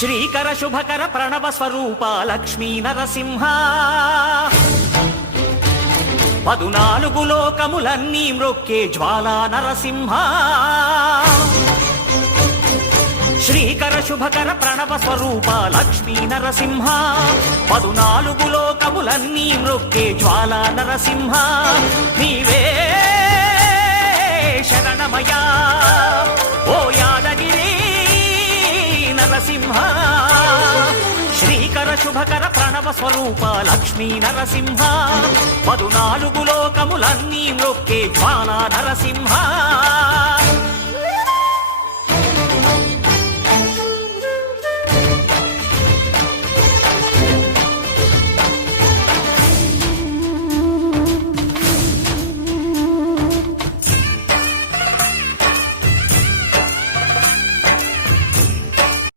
శ్రీకర శుభకర ప్రణవ స్వరూప లక్ష్మీ నరసింహ 14 లోకములన్నీ మ్రొక్కే జ్వాలా నరసింహ శ్రీకర శుభకర ప్రణవ స్వరూప లక్ష్మీ నరసింహ 14 లోకములన్నీ మ్రొక్కే జ్వాలా నరసింహ నీవే శరణమయా ఓ యాదగిరి నరసింహ శ్రీకర శుభకర ప్రణవ స్వరూప లక్ష్మీ నరసింహ 14 లోకములన్నీ మ్రొక్కే జ్వాలా నరసింహ